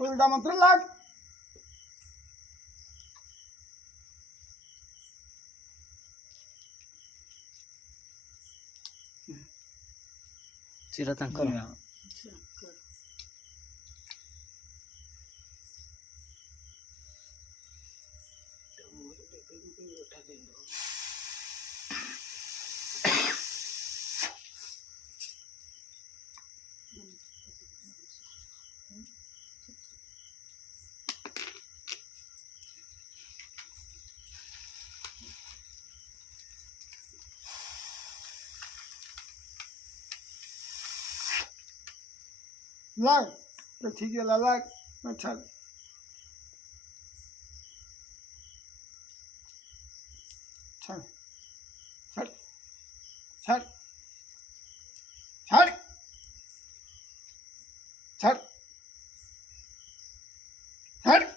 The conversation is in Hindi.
उल्टा मंत्र लाग। चिरतन करो लाग तो ठीक है लाग अच्छा छड़ छड़ छड़ छड़ छड़ छड़